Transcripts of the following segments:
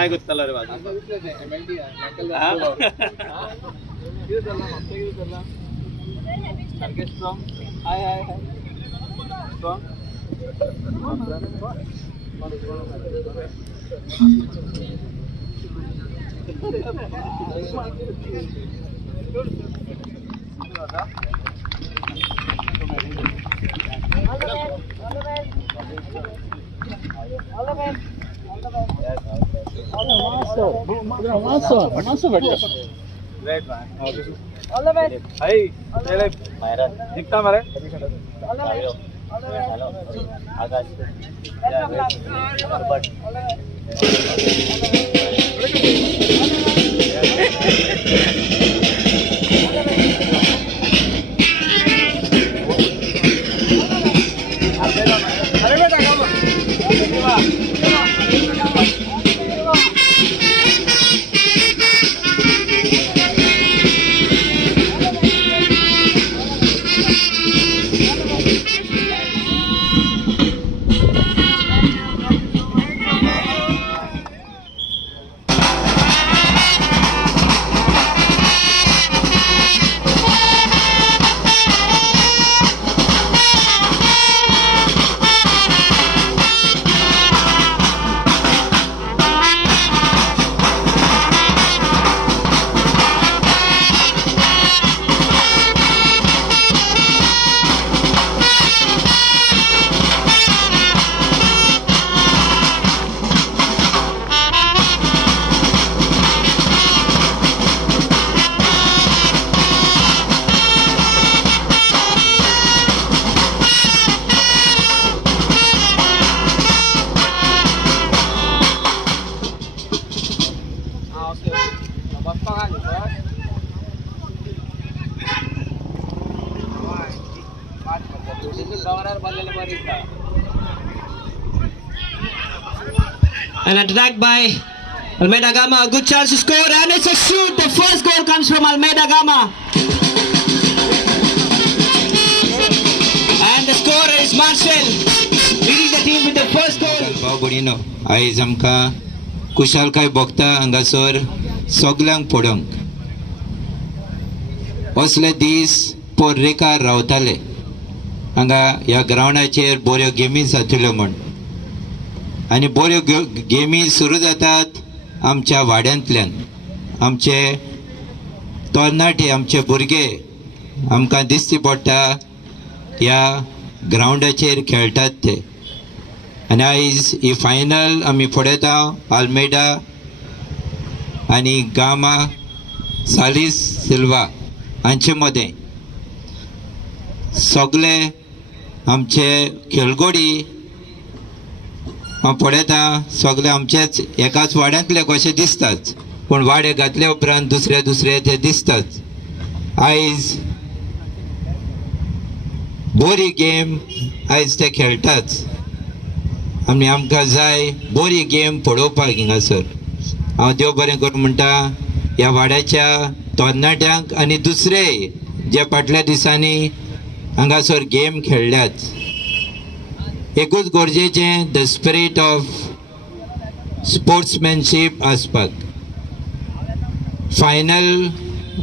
काय करतला रे बाजू An attack by Almeida Gama, a good chance to score, and it's a shoot. The first goal comes from Almeida Gama, and the scorer is Marcel, leading the team with the first goal. भाव बडीनो आयज आमकां कुशलकाय भोगता हांगासर सगल्यांक पडोवंक असले दीस पर्रेकार रावताले हांगा ह्या ग्रावंडाचेर बऱ्यो गेमी जातल्यो म्हण आनी बऱ्यो गेमी सुरू जातात आमच्या वाड्यांतल्यान आमचे तरणाटे आमचे भुरगे आमकां दिसती पडटा ह्या ग्रावंडाचेर खेळटात ते आनी आयज ही फायनल आमी पळयता आल्मेडा आनी गामा सालिस सिल्वा हांचे मदें सगळे आमचे खेळगडी हांव पळयता सगळे आमचेच एकाच वाड्यांतले कशे दिसतात पूण वाडे घातले उपरांत दुसरे दुसरे ते दिसतात आयज बरी गेम आयज ते खेळटात आनी आमकां जाय बरी गेम पळोवपाक हिंगासर हांव देव बरें करूं म्हणटा ह्या वाड्याच्या तरणाट्यांक आनी दुसरे जे फाटल्या दिसांनी हांगासर गेम खेळ्ळ्यात एकूच गरजेचें द स्पिरीट ऑफ स्पोर्ट्समॅनशीप आसपाक फायनल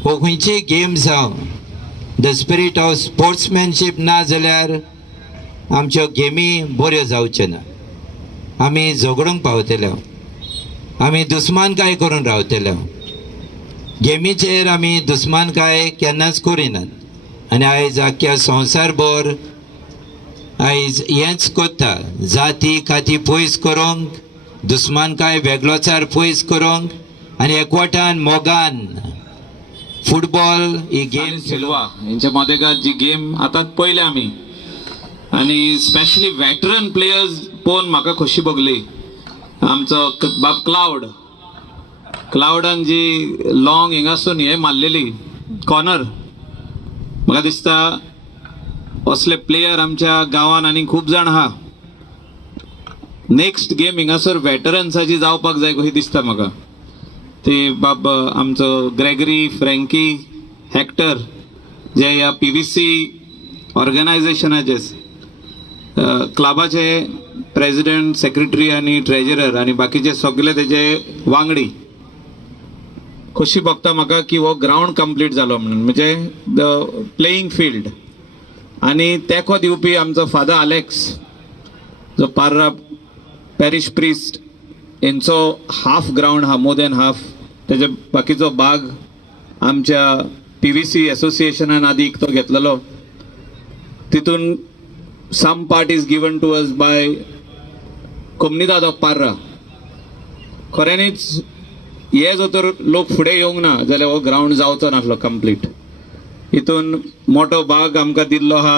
हो खंयचीय गेम जावं द स्पिरीट ऑफ स्पोर्ट्समॅनशीप ना जाल्यार आमच्यो गेमी बऱ्यो जावच्यो ना आमी झगडूंक पावतले आमी दुस्मानकाय करून रावतले गेमीचेर आमी दुस्मानकाय केन्नाच करिनात आनी आयज आख्या संवसारभर आयज हेंच कोत्ता जाती काती पयस करूंक दुस्मानकाय वेगळोचार पयस करूंक आनी एकवटान मोगान फुटबॉल ही गेम सिल्वा यांच्या मदेगात जी गेम आतां पळयल्या आमी आनी स्पेशली वेटरन प्लेयर्स पळोवन म्हाका खोशी भोगली आमचो बाब क्लाउडान जी लॉंग हिंगासून हे मारलेली कॉर्नर म्हाका दिसता असले प्लेयर आमच्या गांवान आनी खूब जाण आहा नेक्स्ट गेम हिंगासर वेटरन्साची जावपाक जाय कशी दिसता म्हाका ते बाब आमचो ग्रेगरी फ्रँकी हॅक्टर जे ह्या PVC ऑर्गनायझेशनाचे क्लबाचे प्रेसिडेंट, सेक्रेटरी आणि ट्रेजरर आणि बाकीचे सगळे तेजे वांगडी कशी बघता म्हाका की हो ग्राउंड कंप्लीट जालो म्हणून, म्हणजे द प्लेइंग फील्ड. आणि तेको दिवपी आमचो फादर अलेक्स जो पार्रा पॅरिश प्रिस्ट यांचो हाफ ग्राउंड हा, मोर दॅन हाफ. तेजे बाकीचो भाग आमच्या PVC असोसिएशनान आदीक तो घेतलेलो. तितून some part is given to us by कोमनिदाद ऑफ पार्रा. खऱ्यांनीच हे जर तर लोक फुडें येवंक ना जाल्यार हो ग्राउंड जावचो नासलो कंप्लीट. हितून मोठो भाग आमकां दिल्लो हा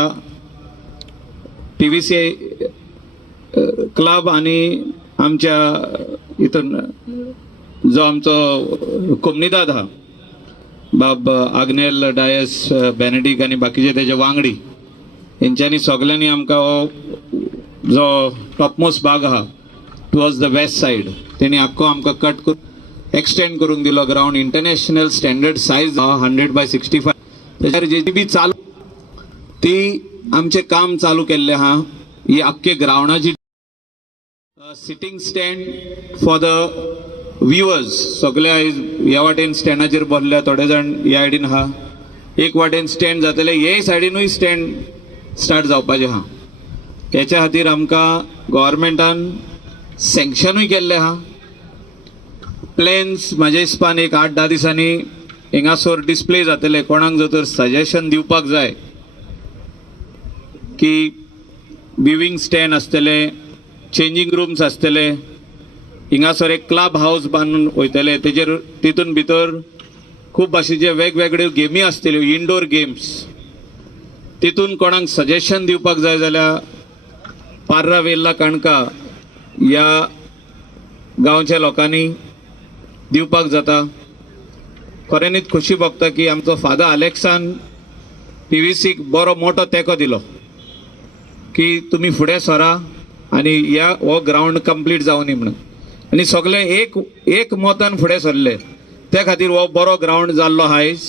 PVC क्लब आणि आमच्या हितून जो आमचो कोमनिदाद हा बाब आग्नेल डायस बेनेडिक आणि बाकीचे तेजे वांगडी हेंच्यांनी सगळ्यांनी आमकां हो जो टॉपमोस्ट भाग हा टुवर्ड्स द वेस्ट साइड तेणी आख्खो आमकां कट करून एक्सटेंड करून दिलो. Ground international standard size 100/65. त्याच्यावर जे बी चालू ती आमचे काम चालू केल्ले हा. ही आख्खे ग्राउंडाची sitting stand for the viewers सगळे आयज ह्या वाटेन स्टँडाचेर बसल्या, थोडे जाण ह्या सायडीन आहा. एक वाटेन स्टँड जातले, हे सायडीनूय स्टँड स्टार्ट जावपाचे आहा. हेच्या खातीर आमकां गव्हर्मेंटान सँक्शनूय केल्ले आहा. प्लॅन्स म्हाज्या हिसपान एक 8-10 दिसांनी हिंगासर डिस्प्ले जातले. कोणाक जर तर सजेशन दिवपाक जाय की विविंग स्टँड आसतले, चेंजिंग रूम्स आसतले, हिंगासर एक क्लब हाऊस बांदून वयतले, तेजेर तितून भितर खूब भाशेचे वेगवेगळ्यो गेमी आसतल्यो, इनडोर गेम्स. तितून कोणाक सजेशन दिवपाक जाय जाल्यार पार्रा वेल्ला काणका ह्या गांवच्या लोकांनी दिवपाक जाता. खऱ्यांनीच खोशी भोगता की आमचो फादर अलेक्सान PVCक बरो मोठो तेंको दिलो की तुमी फुडें सरा आनी ह्या हो ग्राउंड कंप्लीट जावनी म्हणून. आनी सगळे एक मोतान फुडें सरले. त्या खातीर हो बरो ग्राउंड जाल्लो आयज.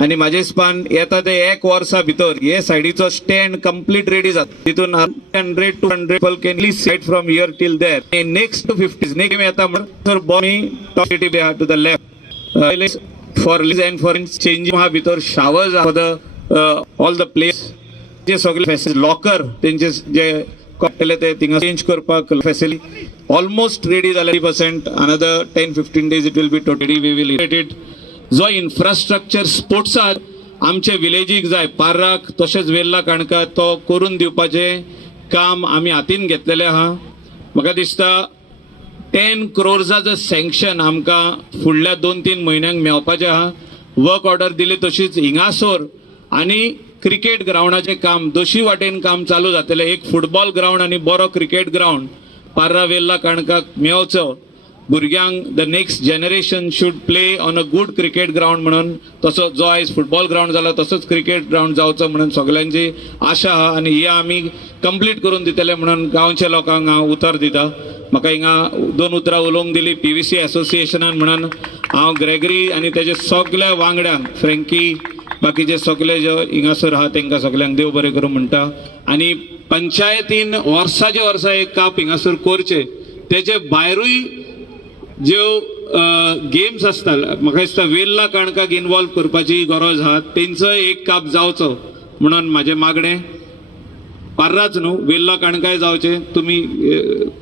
आनी म्हाजे हिसपान येता ते 1 वर्सा भितर हे सायडीचो स्टँड कंप्लीट रेडी जाता. तितून 100-200 people can lie side from here till there. Next to 50 next येता म्हणून बॉमी टॉप सिटी बिहार to the left for lease and for changing हा भितर showers for the all the place. जे सगळे फॅसिलिटी लॉकर तेंचे जे केले ते थिंगा चेंज करपाक फॅसिलिटी ऑलमोस्ट रेडी जाले. 30% another 10-15 days it will be totally we will it. जो इन्फ्रास्ट्रक्चर स्पोर्ट्साक आमचे विलेजीक जाय पार्राक तशेंच वेल्ला काणका तो करून दिवपाचे काम आमी हातीन घेतलेले आहा. म्हाका दिसता 10 crores सँक्शन आमकां फुडल्या 2-3 म्हयन्यांक मेळपाचें आहा. वर्क ऑर्डर दिली तशीच हिंगासर आनी क्रिकेट ग्राउंडाचें काम दोशी वाटेन काम चालू जातलें. एक फुटबॉल ग्राउंड आनी बरो क्रिकेट ग्राउंड पार्रा वेल्ला काणकाक मेळचो. भुरग्यांक the next generation should play on a good cricket ground म्हणून तसो जो आयज फुटबॉल ग्राउंड जाला तसोच क्रिकेट ग्राउंड जावचो म्हणून सगळ्यांची आशा आहा. आनी ही आमी कंप्लीट करून दितले म्हणून गांवच्या लोकांक हांव उतर दिता. म्हाका हिंगा 2 उतरां उलोवंक दिली PVC असोसिएशनान म्हणून हांव ग्रेगरी आनी तेजे सगळ्या वांगड्यांक फ्रँकी बाकीचे सगळे जे हिंगासर आहा तांकां सगळ्यांक देव बरें करूं म्हणटा. आनी पंचायतीन वर्साचे वर्सा एक काप हिंगासर करचे. तेजे भायरूय ज्यो गेम्स आसता म्हाका दिसता वेल्ला काणकाक इनवॉल्व करपाची गरज आहा. तेंचो एक काप जावचो म्हणून म्हाजें मागणें. पार्राच न्हू वेल्ला काणकाय जावचे. तुमी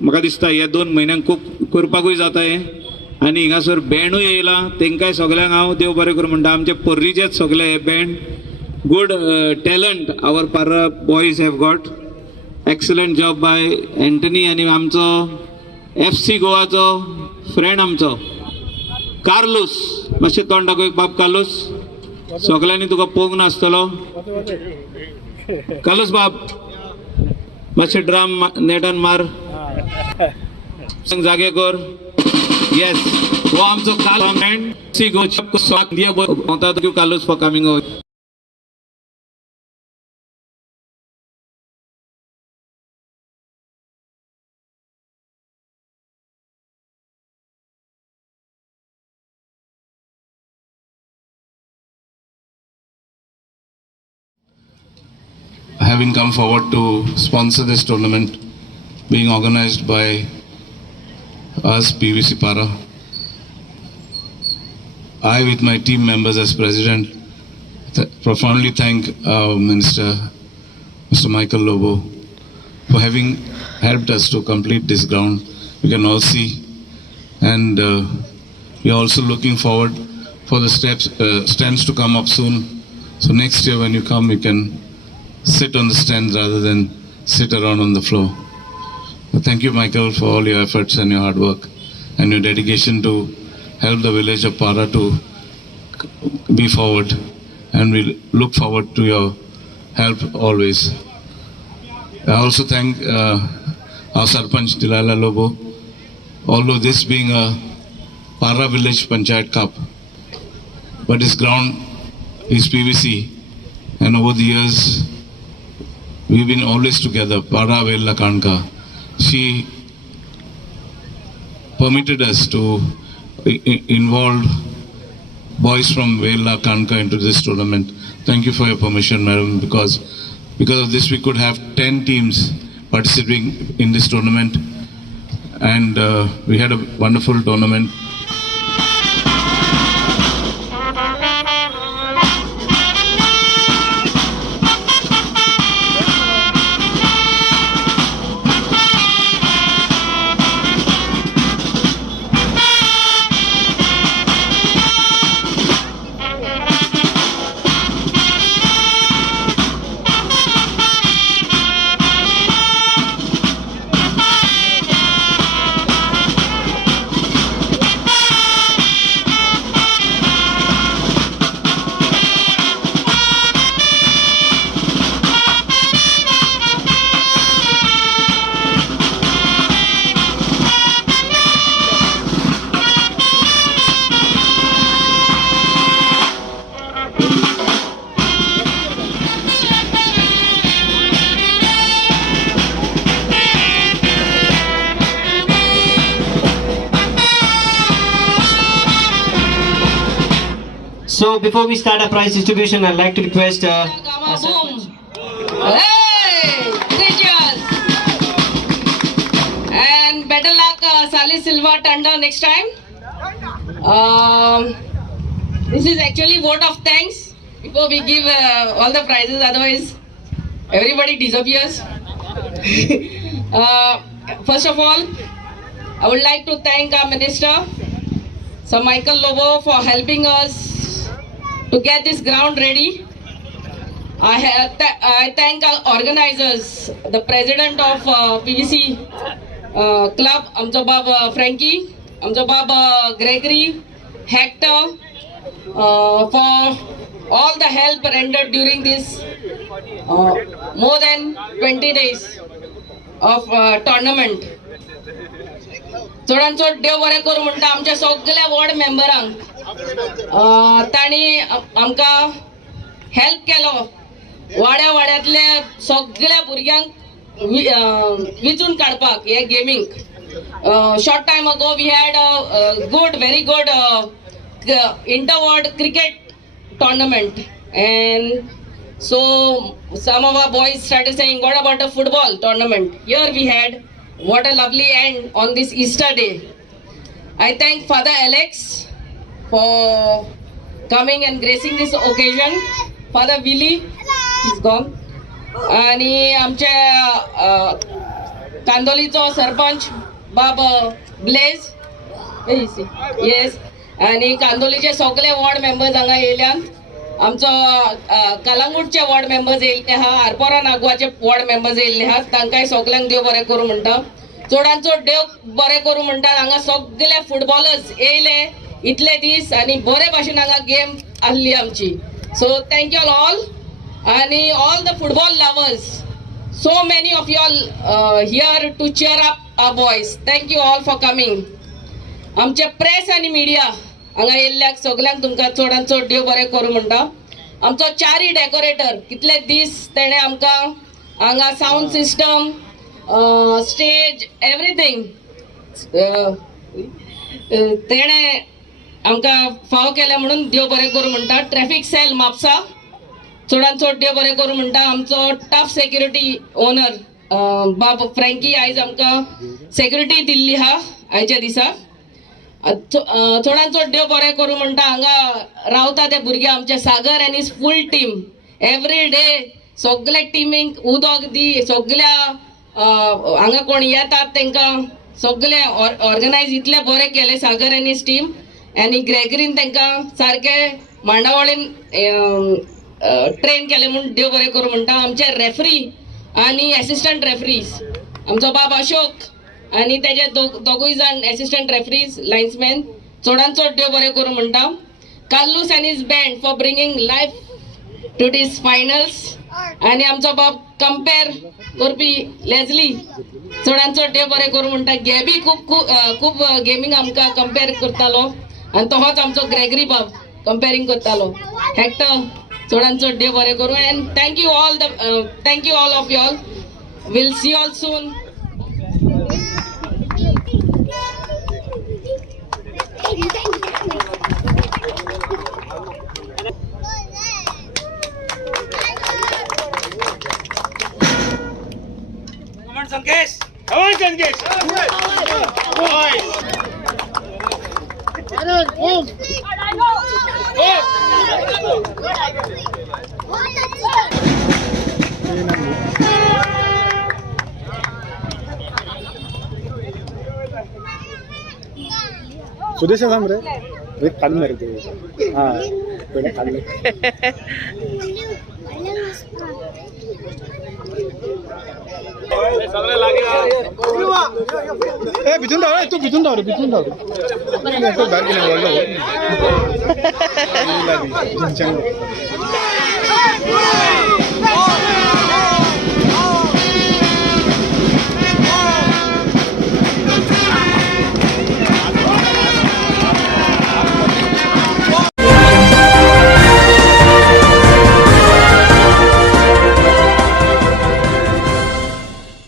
म्हाका दिसता ह्या 2 म्हयन्यांक खूब करपाकूय जाता हें. आनी हिंगासर बँडूय येयला तेंकाय सगळ्यांक हांव देव बरें करूं म्हणटा. आमचे पर्रीचेच सगळे हे band good talent our Parra boys have got. Excellent job by Antony आनी आमचो FC गोवाचो फ्रेंड आमचो कार्लोस. मातशें तोंड दाखय बाब कार्लोस. सगळ्यांनी तुका पळोवंक नासतलो. कार्लोस बाब मातशें ड्रम नेटान मार जागे कर. येस हो आमचो काल friend FC Goa. Carlos for coming over. Having come forward to sponsor this tournament, being organized by us, PVC Para. I, with my team members as president, profoundly thank our Minister, Mr. Michael Lobo, for having helped us to complete this ground. You can all see, and we are also looking forward for the stands to come up soon. So next year when you come, you can sit on the stands rather than sit around on the floor. So thank you, Michael, for all your efforts and your hard work and your dedication to help the village of Para to be forward. And we look forward to your help always. I also thank our Sarpanch Dilala Lobo. Although this being a Para Village Panchayat Cup, but this ground is PVC, and over the years we've been always together. Para Vella Kanka, she permitted us to involve boys from Vella Kanka into this tournament. Thank you for your permission, madam, because of this we could have 10 teams participating in this tournament, and we had a wonderful tournament. So before we start our prize distribution, I'd like to request Boom! Hey! Cheers! And better luck, Sali Silva Tanda next time. This is actually vote of thanks before we give all the prizes, otherwise everybody disappears. First of all, I would like to thank our Minister, Sir Michael Lobo, for helping us to get this ground ready. I thank our organizers, the president of PVC club, आमचो बाब Frankie, आमचो बाब Gregory, Hector, for all the help rendered during this more than 20 days of tournament. चडांत चड देव बरें करूं म्हणटा आमच्या सगळ्या वॉर्ड मेंबरांक. तांणी आमकां हेल्प केलो वाड्यांतले सगळ्या भुरग्यांक विचून काडपाक हे गेमींक. Short time ago we had good, very good inter ward cricket tournament, and so some of our boys started saying, what about a football tournament? Here we had, what a lovely end on this Easter day. I thank Father Alex for coming and gracing this occasion. Father Willie, he's gone. आणि आमच्या कांदोलीचो सरपंच बाब Blaze, yes, आणि कांदोलीचे सगळे ward members हांगा येयल्यात. आमचो कलंगूटचे ward members येयल्ले आहा, Arpora नागवाचे ward members येयल्ले आहात. तांकांय सगळ्यांक देव बरें करूं म्हणटा. चडांत चड देव बरें करूं म्हणटा. हांगा सगळे फुटबॉलर्स येयले इतले दीस आणि बरे भाशेन हांगा गेम आसली आमची. सो थँक यू ऑल आणि all the football lovers. So many of you all here to cheer up our boys. Thank you all for coming. आमचे प्रेस आणि मीडिया हांगा येयल्ल्याक सगळ्यांक तुमकां चडांत चड देव बरें करूं म्हणटा. आमचो चारी डेकोरेटर कितले दीस तेणे आमकां हांगा साऊंड सिस्टम, स्टेज, एवरीथिंग तेणे आमकां फाव केले म्हणून देव बरें करूं म्हणटा. ट्रॅफिक सेल म्हापसा चडांत चड देव बरें करूं म्हणटा. आमचो टफ सेक्युरिटी ओनर बाब फ्रँकी आयज आमकां सेक्युरिटी दिल्ली हा आयच्या दिसा चडांत चड देव बरें करूं म्हणटा हांगा रावता ते भुरगे आमचे सागर आनी his full team every day सगळ्या टिमींक उदक दी सगळ्या हांगा कोण येतात तांकां सगळे ऑर्गनायज इतले बरें केले सागर आनी हिज टीम आनी ग्रेगरीन तांकां सारके मांडावळीन ट्रेन केले म्हूण देव बरें करूं म्हणटा आमचे रेफरी आनी एसिस्टंट रेफरीज आमचो बाब अशोक आनी तेजे दोगूय जाण एसिस्टंट रेफरीज लायन्समॅन चडांत चड देव बरें करूं म्हणटा कार्लूस आनी his band for bringing life to these finals आनी आमचो बाब कंपेर करपी लेजली चडांत चड देव बरें करूं म्हणटा गेबी खूब गेमींग आमकां कंपेर करतालो आनी तोच आमचो ग्रेगरी बाब कंपेरींग करतालो हॅक्टर चडांत चड देव बरें करूं end thank you all of you all will see all सून सुदेश थांब रे एक काढणार ते हा पहिले काढले ए भितून धाव रे तू भितून धाव रे तो बॅग गेला वळलं